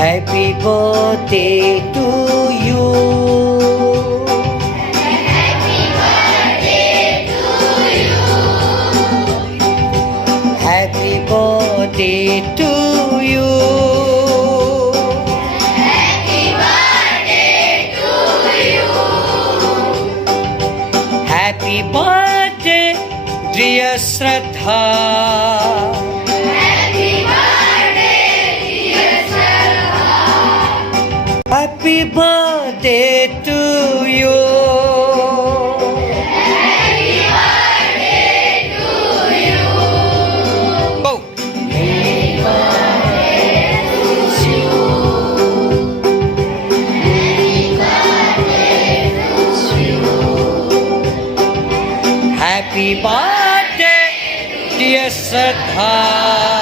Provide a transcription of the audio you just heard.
Happy birthday to you. Happy birthday to you. Happy birthday to you. Happy birthday to you. Happy birthday, dear Shraddha. Happy birthday, dear Shraddha. Happy birthday to you. Happy birthday to you. Go. Happy birthday, dear Shraddha.